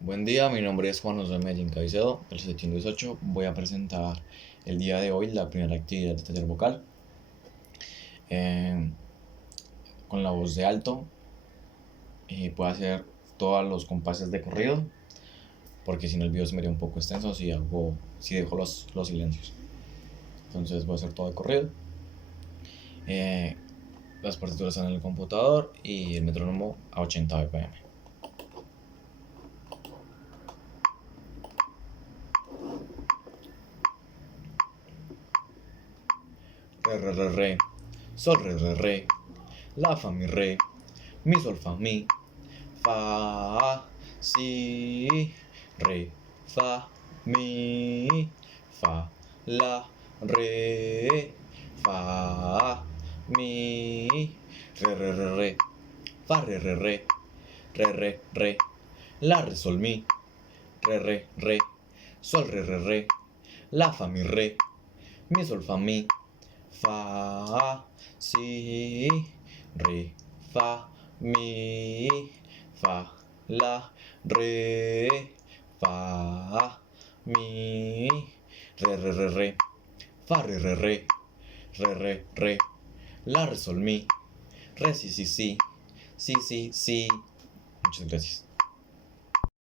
Buen día, mi nombre es Juan José Medellín Caicedo, del 718. Voy a presentar el día de hoy la primera actividad de taller vocal eh, con la voz de alto. Puedo hacer todos los compases de corrido, porque si no el video se me haría un poco extenso si dejo los silencios. Entonces voy a hacer todo de corrido. Las partituras están en el computador y el metrónomo a 80 BPM. Re, re, re, re, sol, re, la, fa, mi, sol, fa, mi, fa, si, re, fa, mi, fa, la, re, fa, mi, re, fa, re, la, re, sol, mi, re, sol, re, la, fa, mi, sol, fa, mi, fa, si, re, fa, mi, fa, la, re, fa, mi, re, fa, re, la, re, sol, mi, re, si. Muchas gracias.